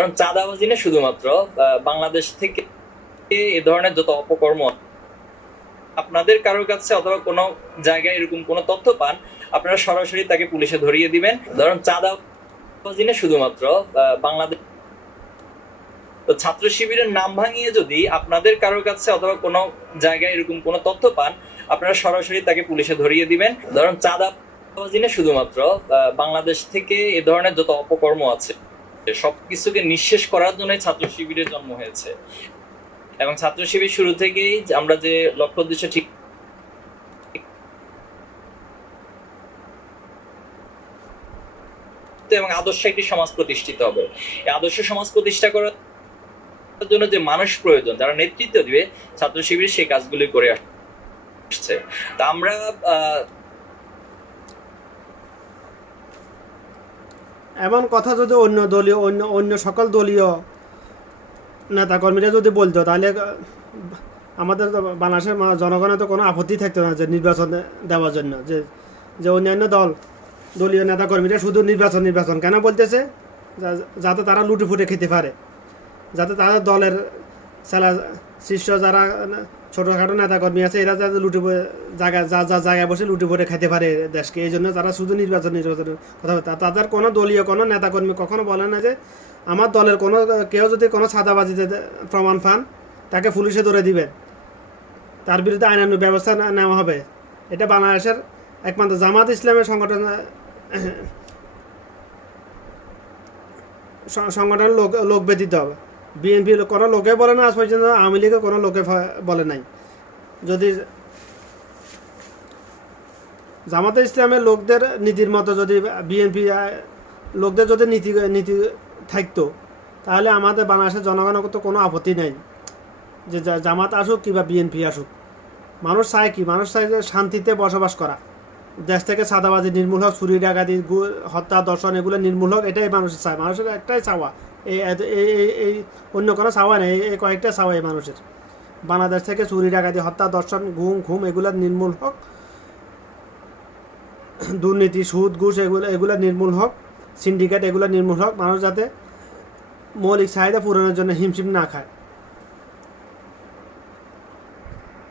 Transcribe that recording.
ধরুন চাঁদাবাজি না শুধুমাত্র বাংলাদেশ থেকে এ ধরনের যত অপকর্ম আপনাদের কারোর কাছে অথবা কোনো জায়গায় এরকম কোনো তথ্য পান, আপনারা সরাসরি তাকে পুলিশে ধরিয়ে দিবেন। ধরুন চাঁদাবাজি না শুধুমাত্র বাংলাদেশ তো ছাত্র শিবিরের নাম ভাঙিয়ে যদি আপনাদের কারোর কাছে অথবা কোনো জায়গায় এরকম কোনো তথ্য পান, আপনারা সরাসরি তাকে পুলিশে ধরিয়ে দিবেন। ধরুন চাঁদাবাজি না শুধুমাত্র বাংলাদেশ থেকে এ ধরনের যত অপকর্ম আছে সবকিছুকে নিঃশেষ করার জন্য ছাত্র শিবিরের জন্ম হয়েছে। এবং ছাত্র শিবির শুরু থেকেই আমরা যে লক্ষ্য উদ্দেশ্য ঠিক এবং আদর্শ একটি সমাজ প্রতিষ্ঠিত হবে। এই আদর্শ সমাজ প্রতিষ্ঠা করার জন্য যে মানুষ প্রয়োজন, যারা নেতৃত্ব দিবে, ছাত্র শিবির সেই কাজগুলি করে আসছে। তা আমরা এমন কথা যদি অন্য দলীয়, অন্য অন্য সকল দলীয় নেতাকর্মীরা যদি বলতো, তাহলে আমাদের বাংলাদেশের জনগণের তো কোনো আপত্তি থাকতো না যে নির্বাচন দেওয়ার জন্য, যে যে অন্যান্য দল, দলীয় নেতাকর্মীরা শুধু নির্বাচন নির্বাচন কেন বলতেছে? যাতে তারা লুটে ফুটে খেতে পারে, যাতে তাদের দলের সেলা শিষ্য যারা ছোটোখাটো নেতাকর্মী আছে, এরা যাতে লুটে জায়গা, যা যা জায়গায় বসে লুটে পড়ে খেতে পারে দেশকে। এই জন্য তারা শুধু নির্বাচন নির্বাচনের কথা তাদের কোনো দলীয়, কোনো নেতাকর্মী কখনো বলে না যে, আমার দলের কোনো, কেউ যদি কোনো ছাদাবাজিতে প্রমাণ পান, তাকে পুলিশে ধরে দিবেন। তার বিরুদ্ধে আইনানুগ ব্যবস্থা নেওয়া হবে। এটা বাংলাদেশের একমাত্র জামাত ইসলামের সংগঠন সংগঠনের লোক লোক ব্যতীত হবে বিএনপি কোনো লোকে বলে না, আজ পর্যন্ত আওয়ামী লীগের কোনো লোকে বলে নাই। যদি জামাতে ইসলামের লোকদের নীতির মতো যদি বিএনপি লোকদের যদি নীতি নীতি থাকতো, তাহলে আমাদের বাংলাদেশের জনগণের তো কোনো আপত্তি নেই যে জামাত আসুক কিংবা বিএনপি আসুক। মানুষ চায় কি? মানুষ চায় যে শান্তিতে বসবাস করা। দেশ থেকে সাদাবাজি নির্মূল হোক চুরি ডাকাতি হত্যা, দর্শন, এগুলো নির্মূল হোক, এটাই মানুষের চায় মানুষের একটাই চাওয়া এই অন্য কোনো সাওয়া নেই, এই কয়েকটা সাওয়াই মানুষের। বাংলাদেশ থেকে চুরি, ডাকাতি, হত্যা দর্শন ঘুম ঘুম, এগুলো নির্মূল হোক। দুর্নীতি, সুদ, ঘুষ, এগুলো এগুলো নির্মূল হোক। সিন্ডিকেট, এগুলো নির্মূল হোক। মানুষ যাতে মৌলিক চাহিদা পূরণের জন্য হিমশিম না খায়।